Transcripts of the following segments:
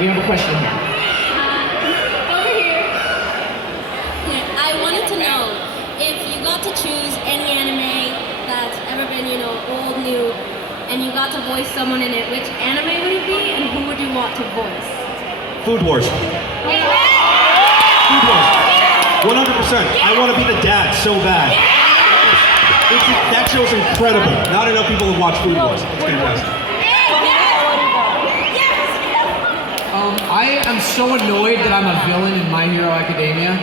we have a question here. Over here. Yeah, I wanted to know if you got to choose any anime that's ever been, old, new, and you got to voice someone in it, which anime would it be, and who would you want to voice? Food Wars. Food Wars. 100%. I want to be the dad so bad. That show's incredible. Not enough people have watched Food Wars. It's fantastic. I am so annoyed that I'm a villain in My Hero Academia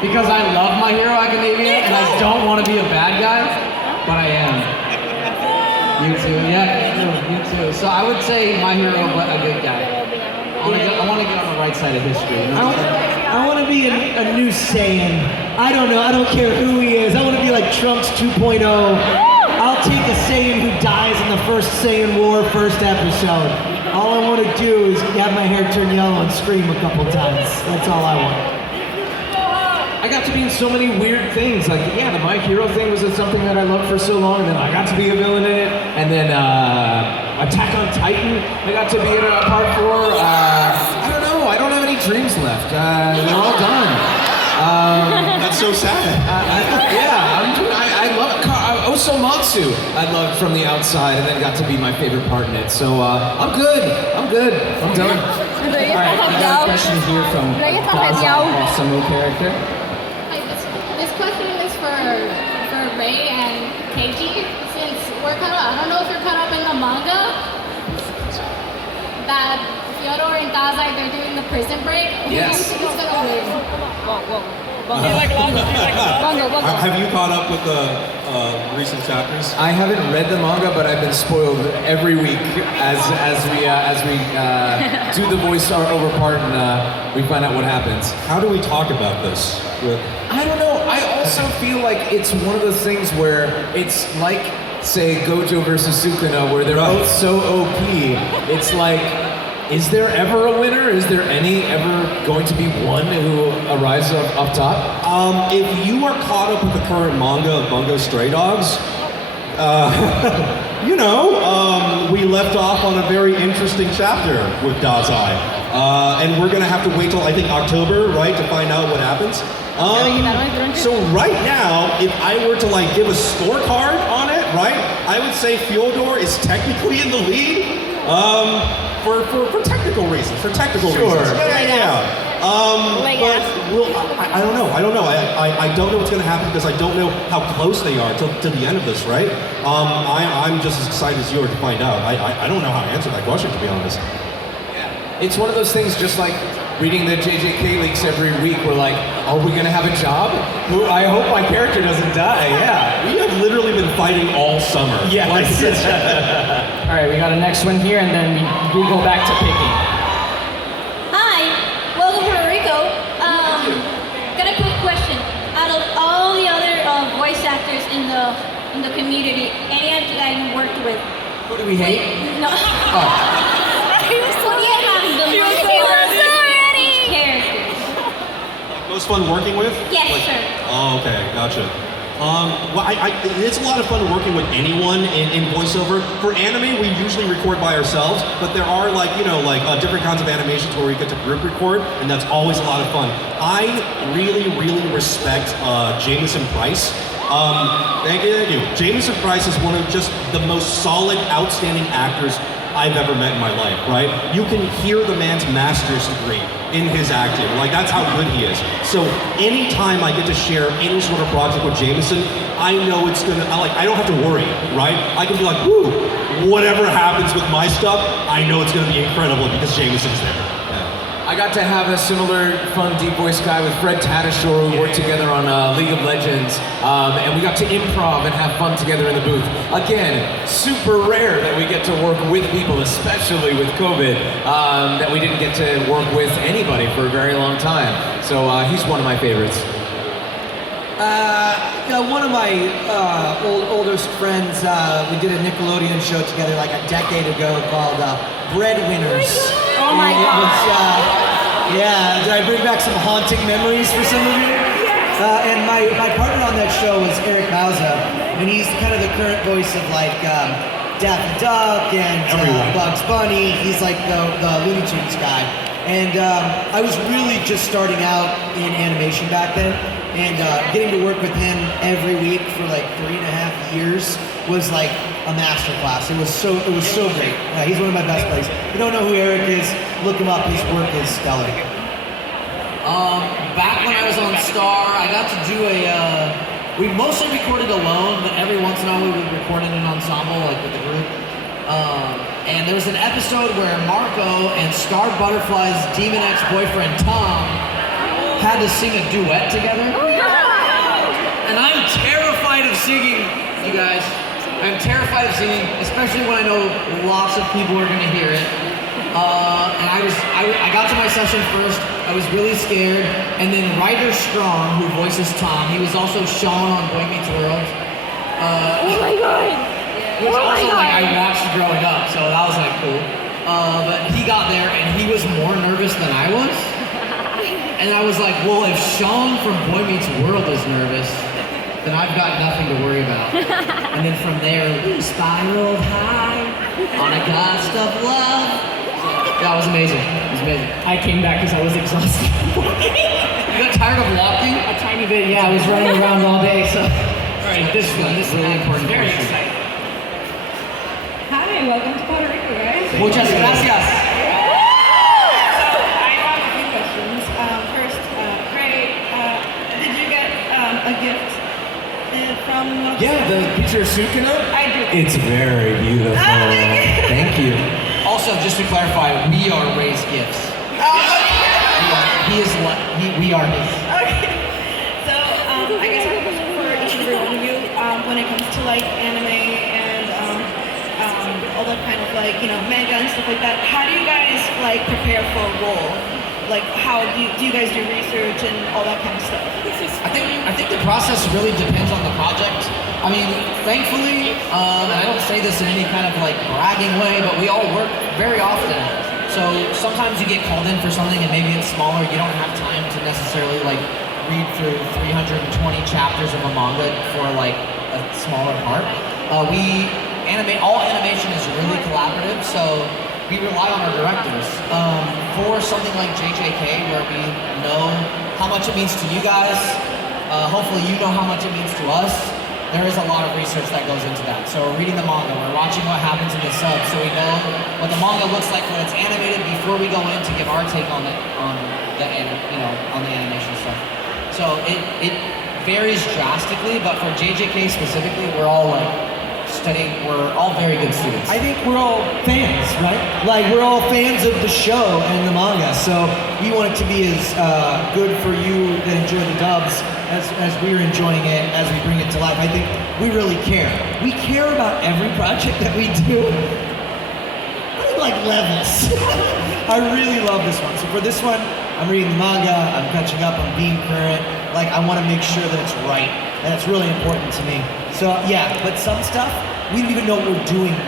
because I love My Hero Academia and I don't want to be a bad guy, but I am. You too, yeah, you too. So I would say My Hero, but a good guy. I want to get on the right side of history. I want to be a new Saiyan. I don't know. I don't care who he is. I want to be like Trunks 2.0. I'll take a Saiyan who dies in the first Saiyan War first episode. All I want to do is have my hair turn yellow and scream a couple times. That's all I want. I got to be in so many weird things. Like, yeah, the My Hero thing was something that I loved for so long, and then I got to be a villain in it. And then Attack on Titan, I got to be in a part 4. I don't know. I don't have any dreams left. They're all done. That's so sad. I love Natsumatsuri. I loved from the outside, and then got to be my favorite part in it. So I'm good. I'm done. All right, we got a question here from Daza, Samu character. Hi, this question is for Ray and Keiji. Since we're I don't know if you're caught up in the manga, that Fyodor and Dazai, they're doing the prison break. Yes. Who's gonna win? Have you caught up with the recent chapters? I haven't read the manga, but I've been spoiled every week as we do the voice-over part and we find out what happens. How do we talk about this? I don't know. I also feel like it's one of those things where it's like, say, Gojo versus Sukuna, where they're both so OP. It's like, is there ever a winner? Is there ever going to be one who arrives up top? If you are caught up with the current manga of Bungo Stray Dogs, we left off on a very interesting chapter with Dazai. And we're gonna have to wait till, I think, October, right, to find out what happens. So right now, if I were to give a scorecard on it, right, I would say Fyodor is technically in the lead. For technical reasons. Sure. Yeah. But I don't know. I don't know what's going to happen because I don't know how close they are to the end of this, right? I'm just as excited as you are to find out. I don't know how to answer that question, to be honest. It's one of those things, just like reading the JJK leaks every week. We're like, are we going to have a job? I hope my character doesn't die. Yeah. We have literally been fighting all summer. Yeah. All right, we got a next one here, and then we go back to picking. Hi, welcome to Rico. Got a quick question. Out of all the other voice actors in the community, any of that you worked with? Who do we hate? No. Who do you have the most fun characters? Most fun working with? Yes, sir. Oh, okay, gotcha. It's a lot of fun working with anyone in voiceover. For anime, we usually record by ourselves, but there are different kinds of animations where we get to group record, and that's always a lot of fun. I really, really respect Jameson Price. Thank you. Jameson Price is one of just the most solid, outstanding actors I've ever met in my life, right? You can hear the man's master's degree in his acting. That's how good he is. So anytime I get to share any sort of project with Jameson, I know it's gonna, I don't have to worry, right? I can be like, woo, whatever happens with my stuff, I know it's gonna be incredible because Jameson's there. I got to have a similar fun deep voice guy with Fred Tatasciore, who worked together on League of Legends, and we got to improv and have fun together in the booth. Again, super rare that we get to work with people, especially with COVID, that we didn't get to work with anybody for a very long time. So he's one of my favorites. One of my oldest friends, we did a Nickelodeon show together a decade ago called Breadwinners. Oh my God. Did I bring back some haunting memories for some of you? And my partner on that show was Eric Bauza, and he's kind of the current voice of Daffy Duck and Bugs Bunny. He's the Looney Tunes guy. And I was really just starting out in animation back then, and getting to work with him every week for like 3.5 years was like a masterclass. It was so great. He's one of my best players. If you don't know who Eric is, look him up. His work is stellar. Back when I was on Star, I got to do we mostly recorded alone, but every once in a while we would record in an ensemble, like with the group. And there was an episode where Marco and Star Butterfly's demon ex-boyfriend Tom had to sing a duet together. And I'm terrified of singing, you guys. I'm terrified of singing, especially when I know lots of people are gonna hear it. And I got to my session first. I was really scared. And then Ryder Strong, who voices Tom, he was also Sean on Boy Meets World. Oh my god! Which also like I watched growing up, so that was like cool. But he got there and he was more nervous than I was. And I was like, well, if Sean from Boy Meets World is nervous, then I've got nothing to worry about. And then from there, we spiraled high on a gust of love. That was amazing. It was amazing. I came back because I was exhausted. You got tired of walking? A tiny bit, yeah. I was running around all day, so. All right, this is really important. Very question. exciting. Hi, welcome to Puerto Rico, guys. Muchas gracias. So I have a few questions. First, Ray, did you get a gift from? Yeah, the picture of Sukuna? I do. It's very beautiful. Thank you. Also, just to clarify, we are Ray's gifts. He is what we are his. Okay. So I guess for each and every one of you, when it comes to like anime and all that kind of like manga and stuff like that, how do you guys like prepare for a role? Like how do you guys do research and all that kind of stuff? I think the process really depends on the project. I mean, thankfully, and I don't say this in any kind of like bragging way, but we all work very often. So sometimes you get called in for something and maybe it's smaller. You don't have time to necessarily like read through 320 chapters of a manga for like a smaller part. All animation is really collaborative, so we rely on our directors. For something like JJK, where we know how much it means to you guys, hopefully you know how much it means to us, there is a lot of research that goes into that. So we're reading the manga, we're watching what happens in the sub, so we know what the manga looks like when it's animated before we go in to give our take on the animation stuff. So it varies drastically, but for JJK specifically, we're all very good students. I think we're all fans, right? Like we're all fans of the show and the manga, so we want it to be as good for you that enjoy the dubs as we're enjoying it as we bring it to life. I think we really care. We care about every project that we do. I think like levels. I really love this one. So for this one, I'm reading the manga, I'm catching up, I'm being current. Like I want to make sure that it's right, and it's really important to me. So yeah, but some stuff, we don't even know what we're doing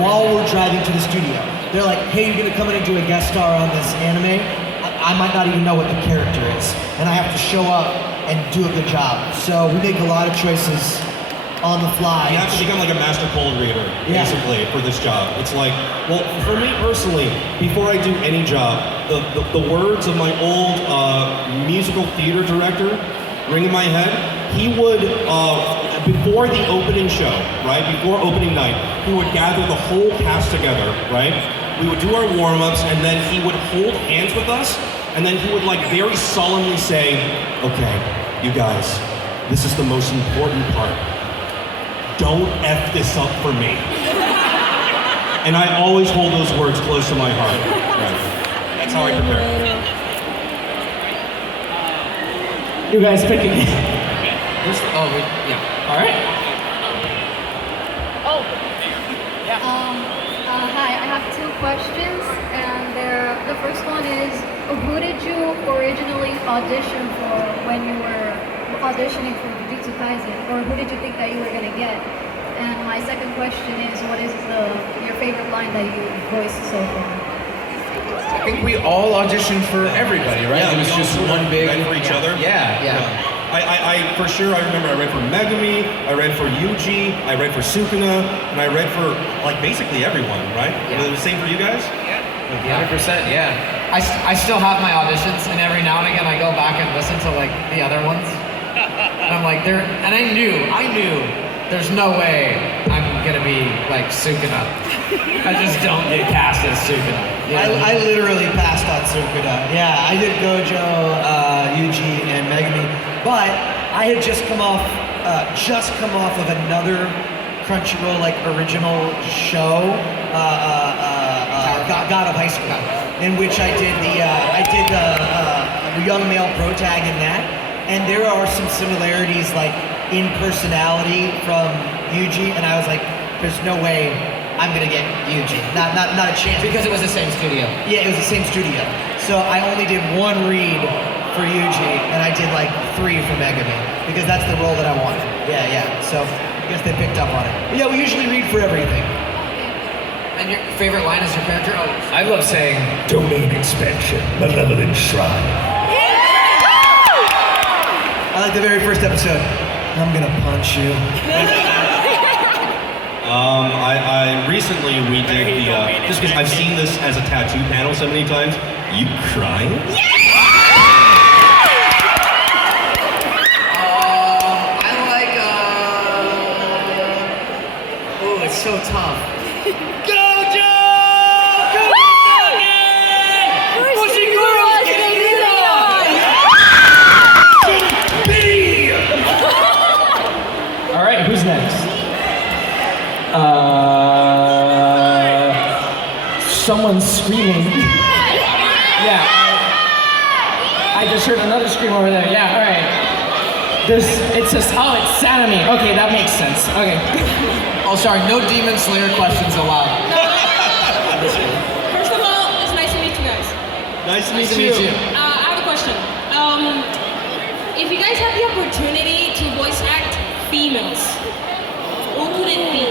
while we're driving to the studio. They're like, hey, you're gonna come in and do a guest star on this anime. I might not even know what the character is, and I have to show up and do a good job. So we make a lot of choices on the fly. You have to become like a master cold reader, basically, for this job. It's like, well, for me personally, before I do any job, the words of my old musical theater director ring in my head. He would, before the opening show, right, before opening night, he would gather the whole cast together, right? We would do our warm-ups, and then he would hold hands with us, and then he would like very solemnly say, okay, you guys, this is the most important part. Don't F this up for me. And I always hold those words close to my heart. Right. That's how I prepare. You guys pick again. All right. Hi, I have two questions, and the first one is, who did you originally audition for when you were auditioning for Jujutsu Kaisen, or who did you think that you were gonna get? And my second question is, what is your favorite line that you voiced so far? I think we all auditioned for everybody, right? Yeah, it was we all just sort of one big. read for each other. Yeah. I for sure, I remember I read for Megumi, I read for Yuji, I read for Sukuna, and I read for like basically everyone, right? Yeah. Was it the same for you guys? Yeah. 100%, yeah. I still have my auditions, and every now and again I go back and listen to like the other ones. And I'm like, and I knew there's no way I'm gonna be like Sukuna. I just don't get cast as Sukuna. I literally passed on Sukuna. Yeah, I did Gojo, Yuji, and Megami, but I had just come off of another Crunchyroll like original show, God of High School, in which I did the young male pro tag in that, and there are some similarities like in personality from Yuji, and I was like, there's no way I'm gonna get Yuji, not a chance. Because it was the same studio. Yeah, it was the same studio. So I only did one read for Yuji, and I did like 3 for Megami, because that's the role that I wanted. Yeah. So I guess they picked up on it. But yeah, we usually read for everything. And your favorite line is your character? Oh, I love saying, Domain expansion, malevolent shrine. I like the very first episode. I'm gonna punch you. I recently redid the, just because I've seen this as a tattoo panel so many times. You crying? I like, oh, it's so tough. Gojo! Bushiguro's getting hit on! All right, who's next? Someone's screaming. Yeah. I just heard another scream over there. Yeah, all right. It says, oh, it's Sanami. Okay, that makes sense. Okay. Oh, sorry, no Demon Slayer questions allowed. First of all, it's nice to meet you guys. Nice to Nice meet to meet you. I have a question. If you guys had the opportunity to voice act females, who could it be?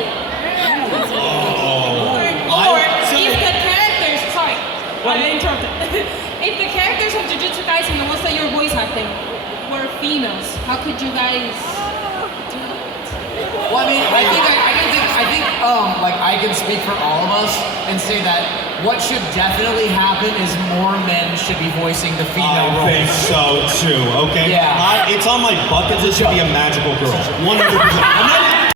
Or if the characters, sorry, I interrupted. If the characters of Jujutsu Kaisen, the ones that you're voice acting, were females, how could you guys do that? Well, I mean, I think, like I can speak for all of us and say that what should definitely happen is more men should be voicing the female I think roles. so too, okay? Yeah. It's on my bucket list to be a magical girl. 100%. I'm not